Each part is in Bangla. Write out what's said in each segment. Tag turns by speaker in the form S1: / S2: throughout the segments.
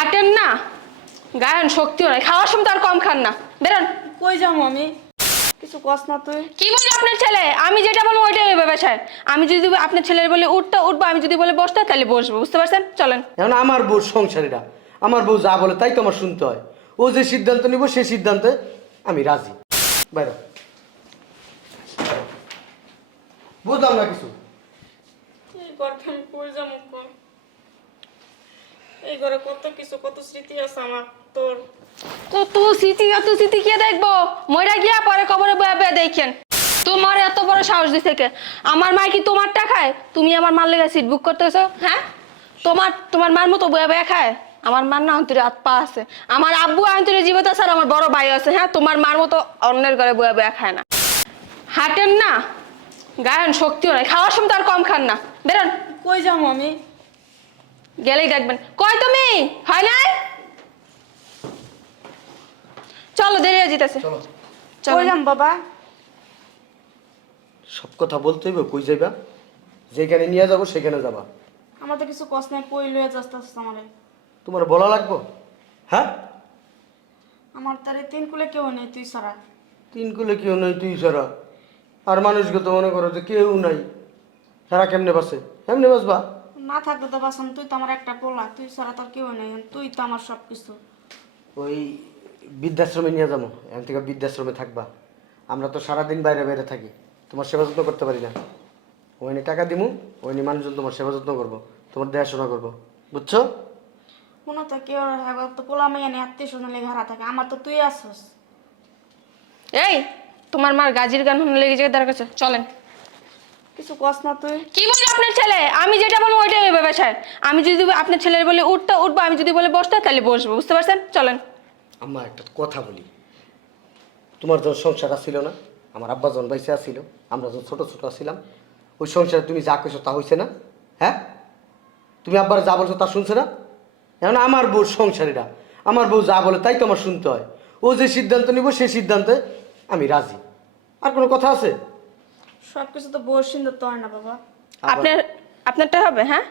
S1: হাঁটেন না। গায়েন শক্তিও নাই খাওয়ার সময় তো আর কম খান না। বেরোন।
S2: কই যাব আমি? কিছু কস না তুই।
S1: কি বলে আপনার ছেলে? আমি যেটা বলব ওইটাই হবে ব্যবসায় আমি যদি আপনার ছেলের বলে উঠতে উঠবো আমি যদি বলে বসতে তাহলে বসবো বুঝতে পারছেন? চলেন।
S3: এখন আমার বউ সংসারীরা আমার বউ যা বলে তাই তো আমার শুনতে হয়। ও যে সিদ্ধান্ত নিব সেই সিদ্ধান্তে আমি রাজি। বাইরে বুঝলাম না কিছু।
S2: ঘর আমি কই যাব? এই ঘরে কত কিছু কত স্মৃতি আছে আমার তোর?
S1: কত স্মৃতি এত স্মৃতি কে দেখব? মইরা গিয়া পরে কবরে বয়া বয়া দেখেন। তোমার এত বড় সাহস দিছে কে? আমার মা কি তোমার টাকায়? তুমি আমার মার লেগে সিট বুক করতেছো? হ্যাঁ? তোমার তোমার মার মতো বয়া বয়া খায়? আমার মার না অন্তরে পা আছে। আমার আব্বু অন্তরে জীবিত আছে আর আমার বড় ভাই আছে হ্যাঁ? তোমার মার মতো অন্যের ঘরে বয়া বয়া খায় না। হাঁটেন না। গায়েন শক্তিও নাই। খাওয়ার সময় তো আর কম খান না। বেরোন।
S2: কই যাব আমি?
S1: গেলেই দেখবেন। কই তুমি? হয় নাই? চলো দেরি হয়ে যেতেছে
S3: চলো।
S2: বাবা?
S3: সব কথা বলতে হইবে কই যাইবা? যেখানে নিয়ে যাব সেখানে যাবা।
S2: আমার তো কিছু কস নাই কই লয়ে যাস তাস আমারে?
S3: তোমার বলা লাগবো? হ্যাঁ?
S2: আমার তারে তিন কুলে কেউ নেই তুই সারা
S3: তিন কুলে কেউ নাই তুই ছাড়া। আর মানুষকে তো মনে করো যে কেউ নাই। সারা কেমনে বাসে কেমনে বাসবা
S2: না থাকলে তো বাসন তুই তো আমার একটা পোলা তুই ছাড়া তোর কেউ নেই তুই তো আমার সব কিছু
S3: ওই বৃদ্ধাশ্রমে নিয়ে যাব এখান থেকে বৃদ্ধাশ্রমে থাকবা। আমরা তো সারাদিন বাইরে বাইরে থাকি তোমার সেবা যত্ন করতে পারি না। ওইনি টাকা দিমু ওইনি মানুষজন তোমার সেবা যত্ন করব তোমার দেখাশোনা করব বুঝছ?
S2: কোনো তো কেউ তো পোলা মেয়ে নেই আত্মীয় স্বজন লেগে হারা থাকে আমার তো তুই আসস
S1: এই তোমার মার গাজির গান শুনে লেগে যায় দরকার চলেন।
S2: কিছু কস না তুই।
S1: কি বলে আপনার ছেলে? আমি যেটা বলব ওইটাই হবে ব্যবসায় আমি যদি আপনার ছেলের বলে উঠতে উঠবো আমি যদি বলে বসতে তাহলে বসবো বুঝতে পারছেন? চলেন।
S3: আম্মা একটা কথা বলি। তোমার যখন সংসার আসছিল না আমার আব্বা যখন বাইসে আসছিল আমরা যখন ছোটো ছোটো আসছিলাম ওই সংসারে তুমি যা কেছো তা হয়েছে না? হ্যাঁ? তুমি আব্বার যা বলছো তা শুনছে না? এখন আমার বউ সংসারীরা আমার বউ যা বলে তাই তো আমার শুনতে হয়। ও যে সিদ্ধান্ত নিব সেই সিদ্ধান্তে আমি রাজি। আর কোনো কথা আছে?
S2: সব কিছু তো হয় না বাবা।
S1: আপনার আপনারটা হবে হ্যাঁ?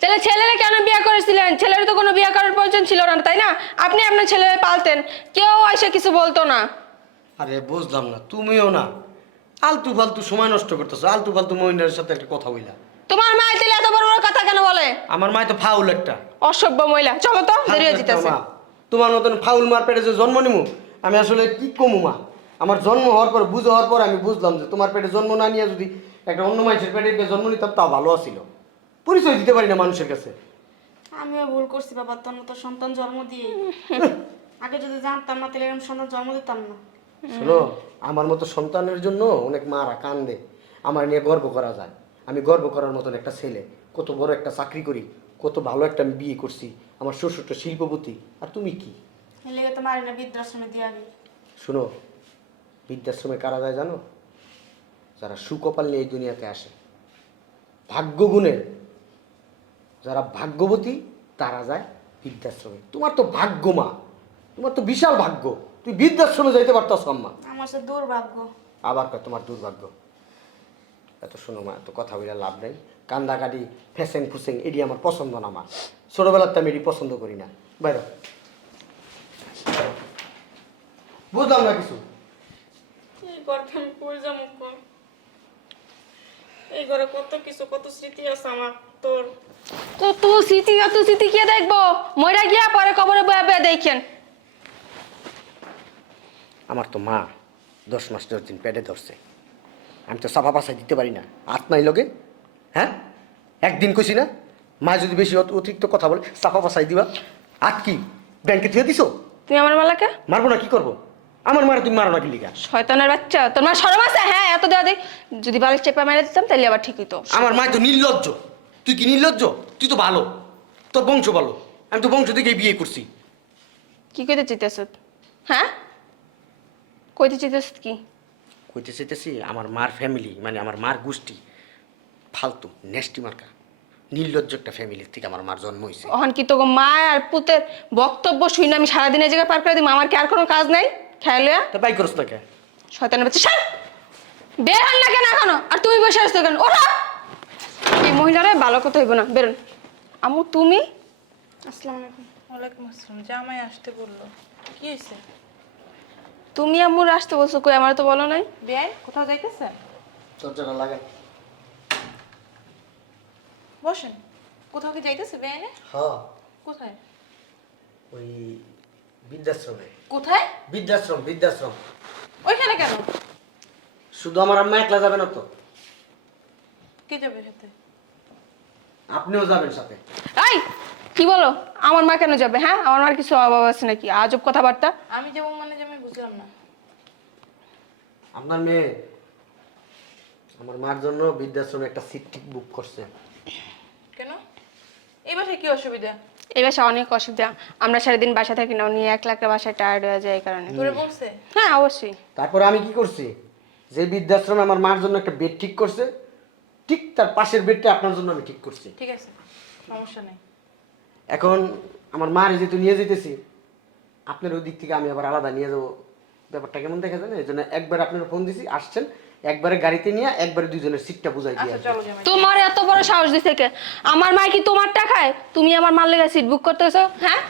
S1: তাহলে ছেলেরা কেন বিয়ে করেছিলেন? ছেলের তো কোনো বিয়ে করার প্রয়োজন ছিল না তাই না? আপনি আপনার ছেলে পালতেন কেউ এসে কিছু বলতো না।
S3: আরে বুঝলাম না তুমিও না। আলতু ফালতু সময় নষ্ট করতেছো আলতু ফালতু মহিলার সাথে একটা কথা বইলা।
S1: তোমার মা তাহলে এত বড় বড় কথা কেন বলে?
S3: আমার মায় তো ফাউল একটা।
S1: অসভ্য মহিলা চলো তো দেরি হয়ে যেতেছে।
S3: তোমার মতন ফাউল মার পেটে যে জন্ম নিমু আমি আসলে কি কমু মা? আমার জন্ম হওয়ার পর বুঝ হওয়ার পর আমি বুঝলাম যে তোমার পেটে জন্ম না নিয়ে যদি একটা অন্য মানুষের পেটে জন্ম নিতাম তাও ভালো আছিল। পরিচয় দিতে পারি না মানুষের কাছে।
S2: আমিও ভুল করছি বাবা তোর মতো সন্তান জন্ম দিয়ে আগে যদি জানতাম না তাহলে এরকম সন্তান জন্ম দিতাম না।
S3: শোনো আমার মতো সন্তানের জন্য অনেক মারা কান্দে। আমার নিয়ে গর্ব করা যায়। আমি গর্ব করার মতন একটা ছেলে। কত বড় একটা চাকরি করি কত ভালো একটা আমি বিয়ে করছি। আমার শ্বশুরটা শিল্পপতি। আর তুমি কি?
S2: এই লেগে তো মারি না বৃদ্ধাশ্রমে দিয়ে
S3: শোনো বৃদ্ধাশ্রমে কারা যায় জানো? যারা সুকপাল নিয়ে এই দুনিয়াতে আসে। ভাগ্য গুণের যারা ভাগ্যবতী তারা যায় বৃদ্ধাশ্রমে। তোমার তো ভাগ্য মা। তোমার তো বিশাল ভাগ্য। তুই বৃদ্ধাশ্রমে যাইতে পারতাস আম্মা।
S2: আমার দুর্ভাগ্য।
S3: আবার কয় তোমার দুর্ভাগ্য। এত শোনো মা এত কথা বলে লাভ নেই। কান্দাকাটি ফ্যাসেং ফুসেং এটি আমার পছন্দ না মা। ছোটোবেলার তো আমি এটি পছন্দ করি না। বাইর। বুঝলাম না কিছু?
S2: এই ঘরে আমি কই যাব কোন এই ঘরে কত কিছু কত স্মৃতি আছে আমার তোর?
S1: কত স্মৃতি এত স্মৃতি কে দেখব? মইরা গিয়া পরে কবরে বয়া বয়া দেখেন।
S3: আমার তো মা দশ মাস দশ দিন পেটে ধরছে। আমি তো সাফা পাশায় দিতে পারি না। আত্মাই লগে? হ্যাঁ? একদিন কইছি না মা যদি বেশি অত- অতিরিক্ত কথা বলে সাফা পাশায় দিবা। আট কি? ব্যাংকে থুয়ে দিছো?
S1: তুমি আমার মালাকে?
S3: মারবো না কি করব? আমার মারে তুমি মারো না কি লিগা?
S1: শয়তানের বাচ্চা তোমার সরম আছে? হ্যাঁ এত দেওয়া দেখ যদি বালিশ চেপা মেরে দিতাম তাহলে আবার ঠিকই তো।
S3: আমার মা তো নির্লজ্জ। তুই কি নির্লজ্জ? তুই তো ভালো। তোর বংশ ভালো। আমি তো বংশ থেকেই বিয়ে করছি।
S1: কি কইতে চাইতেছ? হ্যাঁ? কইতে চাইতেছ কি?
S3: কইতে চাইতেছি আমার মার ফ্যামিলি মানে আমার মার গোষ্ঠী ফালতু নেস্টি মার্কা। নির্লজ্জ একটা ফ্যামিলির থেকে আমার মার জন্ম হয়েছে
S1: অহন কি তো মা আর পুতের বক্তব্য শুই না আমি সারাদিন এই জায়গায় পার করে দিই আমার কি আর কোনো কাজ নাই? খেয়াল
S3: তা বাই করস না
S1: শয়তানের বাচ্চা সার বের হন না কেন এখনও? আর তুমি বসে আসছো কেন? ওরা এই মহিলারা ভালো কথা হইব না। বেরোন। আমু তুমি?
S2: আসসালামু আলাইকুম।
S4: ওয়ালাইকুম আসসালাম। জামাই আসতে বলল। কি হয়েছে
S1: তুমি আম্মুর আসতে বলছো কই? আমার তো বলো নাই।
S4: বিয়াই কোথাও
S3: দরজাটা লাগান
S4: বসেন। কোথাও কি যাইতেছে বেআইনে
S3: হ্যাঁ।
S4: কোথায়?
S3: ওই বৃদ্ধাশ্রমে।
S4: কোথায়?
S3: বৃদ্ধাশ্রম বৃদ্ধাশ্রম।
S4: ওইখানে কেন?
S3: শুধু আমার আম্মা একলা যাবে না তো।
S4: কে যাবে সাথে?
S3: আপনিও যাবেন সাথে।
S1: এই কি বলো? আমার মা কেন যাবে হ্যাঁ? আমার মার কিছু অভাব আছে নাকি? আজব কথাবার্তা।
S4: আমি যাব মানে যে আমি বুঝলাম না।
S3: আপনার মেয়ে আমার মার জন্য বৃদ্ধাশ্রমে একটা সিট ঠিক বুক করছে।
S4: কেন? এই বাসায় কি অসুবিধা?
S1: এই বাসা অনেক অসুবিধা। আমরা সারাদিন বাসা থাকি না উনি এক লাখ বাসায় টায়ার্ড হয়ে যায় এই কারণে।
S4: তোরে বলছে?
S1: হ্যাঁ অবশ্যই।
S3: তারপরে আমি কি করছি? যে বৃদ্ধাশ্রমে আমার মার জন্য একটা বেড ঠিক করছে ঠিক তার পাশের বেডটা আপনার জন্য আমি ঠিক করছি।
S4: ঠিক আছে সমস্যা নেই।
S3: এখন আমার মার যেহেতু নিয়ে যেতেছি আপনার ওই দিক থেকে আমি আবার আলাদা নিয়ে যাব। ব্যাপারটা কেমন দেখা যায় না? এই জন্য একবার আপনার ফোন দিছি আসছেন একবারে গাড়িতে নিয়ে একবারে দুজনের সিটটা বুঝাই দিয়ে
S4: আচ্ছা
S1: তোমার এত বড় সাহস দিছে কে? আমার মা কি তোমার টাকায় তুমি আমার মার লেগে সিট বুক করতেছো? হ্যাঁ?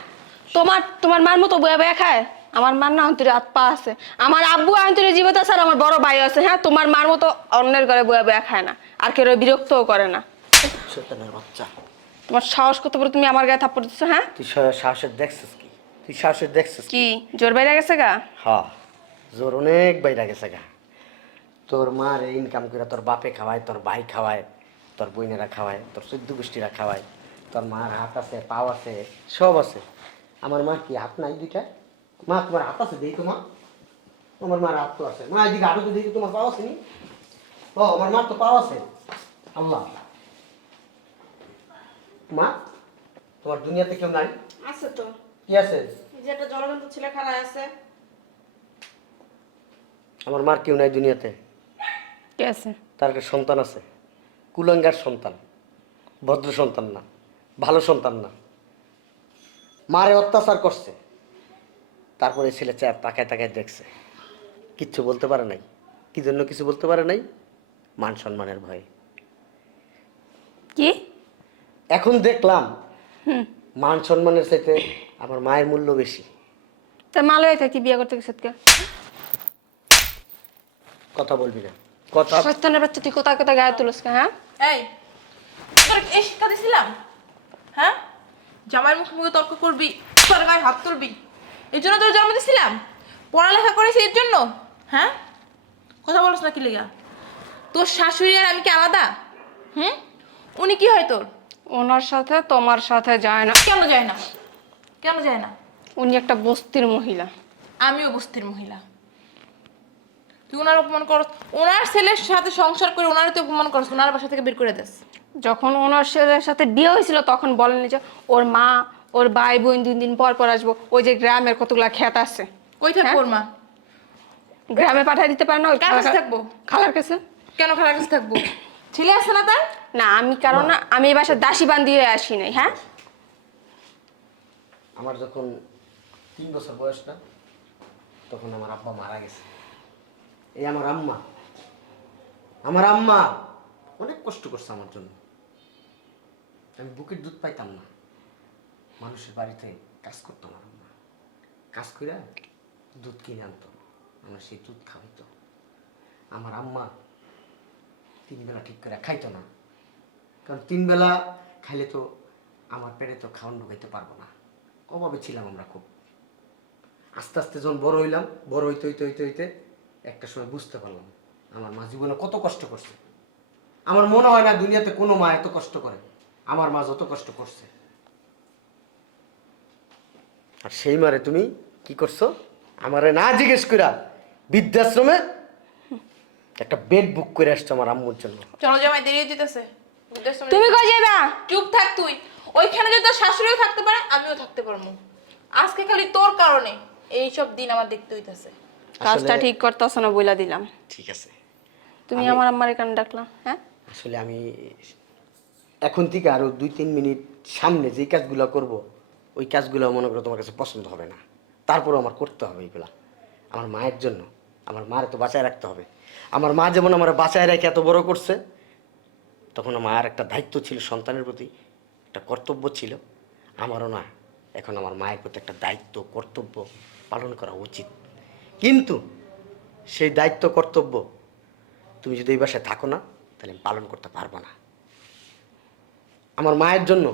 S1: তোমার তোমার মার মতো বয়া বয়া খায়? আমার মার না অন্তরে হাত পা আছে। আমার আব্বু অন্তরে জীবিত আছে আর আমার বড় ভাই আছে হ্যাঁ? তোমার মার মতো অন্যের ঘরে বয়া বয়া খায় না। আর কেউ বিরক্তও করে না।
S3: শয়তানের বাচ্চা।
S1: তোমার সাহস কত বড়? তুমি আমার গায়ে থাপ্পড় দিচ্ছ হ্যাঁ?
S3: তুই স- সাহসের দেখছিস কি? তুই সাহসের দেখছিস কি?
S1: কি? জোর বাইরে গেছে গা?
S3: হ্যাঁ। জোর অনেক বাইরে গেছে গা। তোর মার ইনকাম করে তোর বাপে খাওয়ায় তোর ভাই খাওয়ায় তোর বোনেরা খাওয়ায় তোর চোদ্দ গোষ্ঠীরা খাওয়ায় তোর মার হাত আছে পাও আছে সব আছে। আমার মা কি হাত নাই দুইটা? মা তোমার হাত আছে দেখি তোমার আমার মার হাত তো আছে। মা এদিকে তো দেখি তোমার পাও আছে নি? ও আমার মার তো পাও আছে। আল্লাহ। মা তোমার দুনিয়াতে কেউ নাই?
S2: আছে তো।
S3: কি আছে?
S2: এই যে একটা জলজন্ত ছেলে খাড়া আছে।
S3: আমার মার কেউ নাই দুনিয়াতে।
S1: কি আছে?
S3: তার একটা সন্তান আছে। কুলাঙ্গার সন্তান। ভদ্র সন্তান না। ভালো সন্তান না। মারে অত্যাচার করছে। তারপরে ছেলে চার তাকায় তাকায় দেখছে। কিচ্ছু বলতে পারে নাই। কি জন্য কিছু বলতে পারে নাই? মান সম্মানের ভয়ে।
S1: কি?
S3: এখন দেখলাম মান সম্মানের চাইতে আমার মায়ের মূল্য বেশি।
S1: তা মালয় থাকি বিয়ে করতে গেছে
S3: কথা বলবি না। কথা
S1: সস্তানের বাচ্চা তুই কোথায় কোথায় গায়ে তুলস কে, হ্যাঁ?
S4: এই তোর এই শিক্ষা দিছিলাম? হ্যাঁ? জামাইয়ের মুখে মুখে তর্ক করবি তোর গায়ে হাত তুলবি। এই জন্য তোর জন্ম দিছিলাম? পড়ালেখা করেছি এর জন্য? হ্যাঁ? কথা বলছ না কি লেগা? তোর শাশুড়ি আর আমি কি আলাদা? হুম? উনি কি হয় তোর?
S1: ওনার সাথে তোমার সাথে যায় না।
S4: কেন যায় না? কেন যায় না?
S1: উনি একটা বস্তির মহিলা।
S4: আমিও বস্তির মহিলা। তুই ওনার অপমান করস ওনার ছেলের সাথে সংসার করে ওনার তুই অপমান করস ওনার বাসা থেকে বের করে দেস।
S1: যখন ওনার ছেলের সাথে বিয়ে হয়েছিল তখন বলেনি যে ওর মা ওর ভাই বোন দুই দিন পর পর আসব। ওই যে গ্রামের কতগুলা ক্ষেত আছে।
S4: কই থাকব ওর মা?
S1: গ্রামে পাঠিয়ে দিতে পারে না ওই
S4: কাছে থাকব?
S1: খালার কাছে।
S4: কেন খালার কাছে থাকব? ছেলে আছে না তার?
S1: না আমি কারণ না। আমি এই বাসার দাসী বান্ধিয়ে আসি নাই হ্যাঁ?
S3: আমার যখন তিন বছর বয়সটা তখন আমার আব্বা মারা গেছে। এই আমার আম্মা। আমার আম্মা অনেক কষ্ট করছে আমার জন্য। আমি বুকের দুধ পাইতাম না। মানুষের বাড়িতে কাজ করতো আমার আম্মা। কাজ করে দুধ কিনে আনতো। আমরা সেই দুধ খাওয়াইতো। আমার আম্মা তিন বেলা ঠিক করে খাইতো না। কারণ তিন বেলা খাইলে তো আমার পেটে তো খাওয়ান ঢুকাইতে পারব না। অভাবে ছিলাম আমরা খুব। আস্তে আস্তে যখন বড় হইলাম, বড় হইতে হইতে হইতে হইতে একটা সময় বুঝতে পারলাম আমার মা জীবনে কত কষ্ট করছে। আমার মনে হয় না দুনিয়াতে কোনো মা এত কষ্ট করে আমার মা যত কষ্ট করছে। আর সেই মারে তুমি কি করছ? আমারে না জিজ্ঞেস কইরা বৃদ্ধাশ্রমে একটা বেড বুক করে আসছো আমার আম্মুর জন্য।
S4: চলো জামাই দেরি যেতেছে।
S1: তুমি কই যাইবা?
S4: চুপ থাক তুই। ওইখানে যদি তোর শাশুড়িও থাকতে পারে আমিও থাকতে পারব। আজকে খালি তোর কারণে এইসব দিন আমার দেখতে হইতাছে।
S1: কাজটা ঠিক করতেছ না বইলা দিলাম।
S3: ঠিক আছে।
S1: তুমি আমার আম্মার এখানে ডাকলাম হ্যাঁ?
S3: আসলে আমি এখন থেকে আরও দুই তিন মিনিট সামনে যে কাজগুলো করব ওই কাজগুলো মনে করো তোমার কাছে পছন্দ হবে না। তারপরও আমার করতে হবে এগুলা। আমার মায়ের জন্য আমার মারে তো বাঁচায় রাখতে হবে। আমার মা যেমন আমার বাঁচায় রেখে এত বড় করছে তখন আমার একটা দায়িত্ব ছিল সন্তানের প্রতি একটা কর্তব্য ছিল। আমারও না এখন আমার মায়ের প্রতি একটা দায়িত্ব কর্তব্য পালন করা উচিত। কিন্তু সেই দায়িত্ব কর্তব্য তুমি যদি এই বাসায় থাকো না তাহলে আমি পালন করতে পারব না। আমার মায়ের জন্য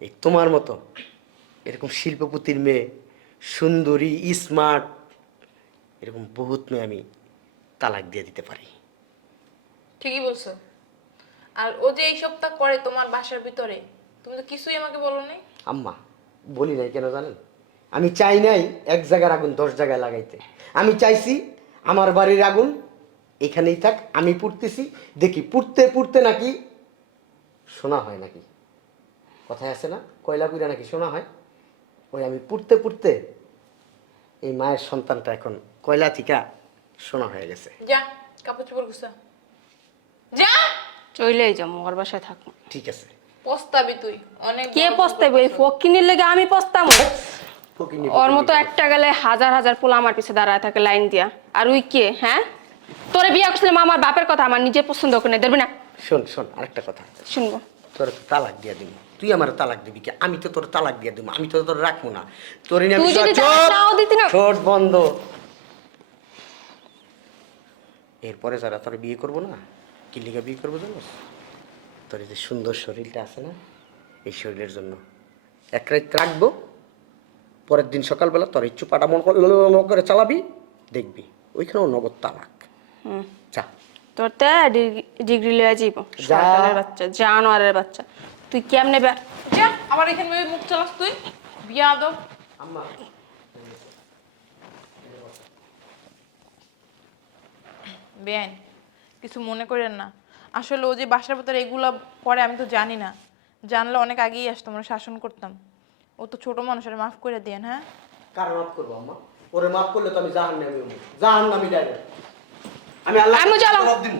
S3: এই তোমার মতো এরকম শিল্পপতির মেয়ে সুন্দরী স্মার্ট এরকম বহুত মেয়ে আমি তালাক দিয়ে দিতে পারি।
S4: ঠিকই বলছো। আর ও যে এই সপ্তাহ করে তোমার বাসার ভিতরে তুমি তো কিছুই আমাকে বলো নাই
S3: আম্মা বলি নাই কেন জানেন? আমি চাই নাই এক জায়গার আগুন দশ জায়গায় লাগাইতে। আমি চাইছি আমার বাড়ির আগুন এখানেই থাক আমি পুড়তেছি। দেখি পুড়তে পুড়তে নাকি শোনা হয় নাকি? কথায় আছে না? কয়লা পুড়ে নাকি শোনা হয়? ওই আমি পুড়তে পুড়তে এই মায়ের সন্তানটা এখন কয়লা থিকা শোনা হয়ে গেছে।
S4: যা কাপড় চোপড় গুছা। যা!
S1: চইলেই বাসায় থাকব
S3: ঠিক আছে।
S4: পস্তাবি তুই অনেক
S1: কে পস্তাইবো এই ফকিনির লেগে আমি পস্তাবো। ওর মতো একটা গেলে হাজার হাজার পোলা আমার পিছে দাঁড়ায় থাকে লাইন দিয়া। আর উই কে হ্যাঁ? তোরে বিয়ে করছিলাম আমার বাপের কথা আমার নিজের পছন্দ করে ধরবি না?
S3: শোন শোন আরেকটা কথা।
S1: শুনব।
S3: তোর তালাক দিয়া দিবি তুই আমার তালাক দিবি কি? আমি তো তোর তালাক দিয়া দিব আমি তো তোর রাখব না। তোর ঠোঁট বন্ধ। এরপরে যারা তোর বিয়ে করব না কি লিগা বিয়ে করব জানোস? তোর এই যে সুন্দর শরীরটা আছে না এই শরীরের জন্য এক রাত রাখব পরের দিন সকালবেলা তোর ইচ্ছু পাটা মন করে চালাবি দেখবি ওইখানেও নগদ তালাক। যা।
S1: তোর তো ডিগ্রি লিয়ে যাইব। বাচ্চা জানোয়ারের বাচ্চা। তুই কেমনে বে-
S4: যা আবার এখানে মুখ চালাস তুই। বিয়া আদব
S3: আম্মা।
S4: বেআইন কিছু মনে করেন না। আসলে ও যে বাসার ভেতরে এগুলো পরে আমি তো জানি না। জানলে অনেক আগেই আসতো আমরা শাসন করতাম। ও তো ছোট মানুষের মাফ করে দেন হ্যাঁ?
S3: কার মাফ করব আম্মা? ওরে মাফ করলে তো আমি জাহান নামি জাহান নামি ডাইরেক্ট আমি আল্লাহ
S1: আমি চলো।
S3: জবাব দিব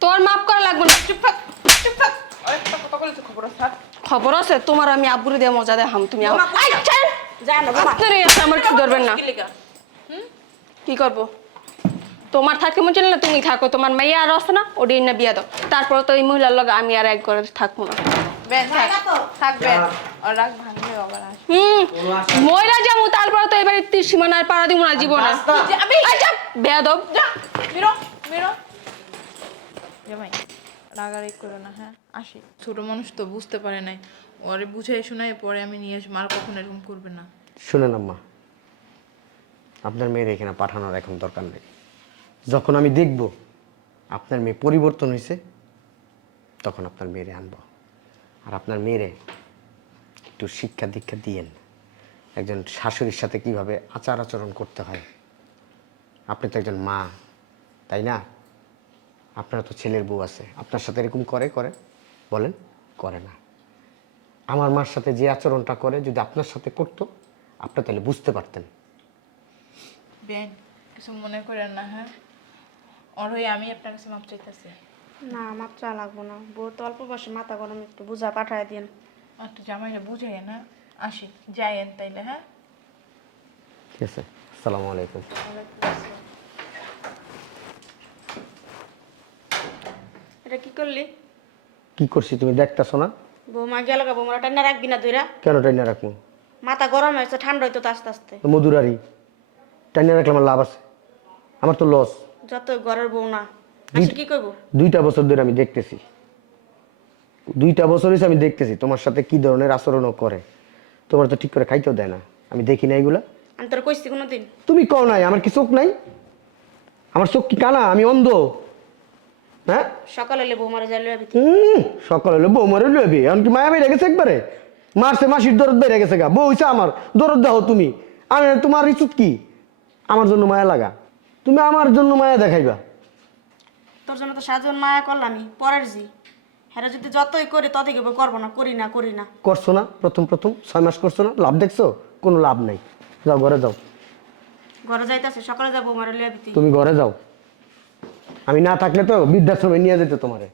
S1: তোর মাফ করা লাগবে না।
S4: চুপ থাক চুপ থাক। আরেকটা কথা বলে খবর আছে
S1: খবর আছে? তোমার আমি আব্বুরে দিয়ে মজা দেখাম তুমি আমার কিছু ধরবেন না?
S4: কি
S1: কি করব? তোমার থাকতে মন চলে না তুমি থাকো। তোমার মাইয়া আর আছে না ওডির না বিয়া দাও তারপর তো এই মহিলার লগে আমি আর এক ঘরে থাকব না।
S4: বেন থাক
S2: জায়গা তো।
S4: থাক বেন আর রাগ ভাঙবে আবার
S1: হুম মহিলা যাব তারপর তো এবার তীর সীমানার পাড়া দিব না জীবনে।
S3: রাস্তা।
S4: যাবি?
S1: বেয়াদব।
S4: যা মিরো মিরো। জামাই রাগারাগি করো না হ্যাঁ? আসি। ছোট মানুষ তো বুঝতে পারে নাই। ওরে বুঝাই শোনাই পরে আমি নিয়ে আসব আর কখনো এরকম করবে না।
S3: শুনেন আম্মা আপনার মেয়ের এখানে পাঠানোর এখন দরকার নেই। যখন আমি দেখব আপনার মেয়ে পরিবর্তন হয়েছে তখন আপনার মেয়েরে আনব। আর আপনার মেয়েরে একটু শিক্ষা দীক্ষা দিয়েন। একজন শাশুড়ির সাথে কীভাবে আচার আচরণ করতে হয়। আপনি তো একজন মা, তাই না? আপনার তো ছেলের বউ আছে। আপনার সাথে এরকম করে করে? বলেন, করে না। আমার মার সাথে যে আচরণটা করে, যদি আপনার সাথে করতো, আপনি তাহলে বুঝতে পারতেন।
S4: বেন, কিছু মনে করেন না হ্যাঁ? ওর হয়ে আমি আপনার কাছে মাপ চাইতেছি।
S2: না মাত্রা লাগবো না। বউ তো অল্প বয়সে মাথা গরম একটু বুঝা পাঠায় দিন
S4: একটু জামাইটা বুঝাই না। আসি যাইয়েন তাইলে হ্যাঁ?
S3: ঠিক আছে আসসালামু আলাইকুম।
S2: এটা কি করলি?
S3: কি করছি তুমি দেখতেছো না?
S2: বৌমা গেল গা বৌমারা টান্না রাখবি না ধইরা
S3: কেন টাইনা রাখব?
S2: মাথা গরম হয়েছে ঠান্ডা হইতো তো আস্তে আস্তে।
S3: মধুরারি টাইনা রাখলে আমার লাভ আছে। আমার তো লস।
S2: যত ঘরের বউ না।
S3: দুইটা বছর ধরে আমি দেখতেছি। দুইটা বছর হয়েছে আমি দেখতেছি তোমার সাথে কি ধরনের আচরণও করে। তোমার তো ঠিক করে খাইতেও দেয় না আমি দেখি না এগুলা।
S2: আমি তোর কইছি কোনোদিন।
S3: তুমি কও নাই আমার কি চোখ নাই? আমার চোখ কি কানা? আমি অন্ধ। হ্যাঁ?
S2: সকালে এলে বৌমারা লইয়া
S3: হুম সকাল হলে বউ মরে লইবি এমনকি মায়া বেড়ে গেছে একবারে? মারছে মাসির দরদ বেড়ে গেছে গা। বউ হইছে আমার দরদ দাও তুমি। আমি তোমার ইচ্ছুত কি? আমার জন্য মায়া লাগা। তুমি আমার জন্য মায়া দেখাইবা।
S2: তোর জন্য তো সাজন মায়া করলামই পরের জি। হ্যাঁ যদি যতই করি ততই কেবল করব না করি না করি না।
S3: করছ না প্রথম প্রথম ছয় মাস করছ না লাভ দেখছ? কোনো লাভ নাই। যাও ঘরে যাও।
S2: ঘরে যাইতেছে সকালে যাব মারে লইয়া
S3: তুমি ঘরে যাও। আমি না থাকলে তো বৃদ্ধাশ্রমে নিয়ে যেতে তোমারে।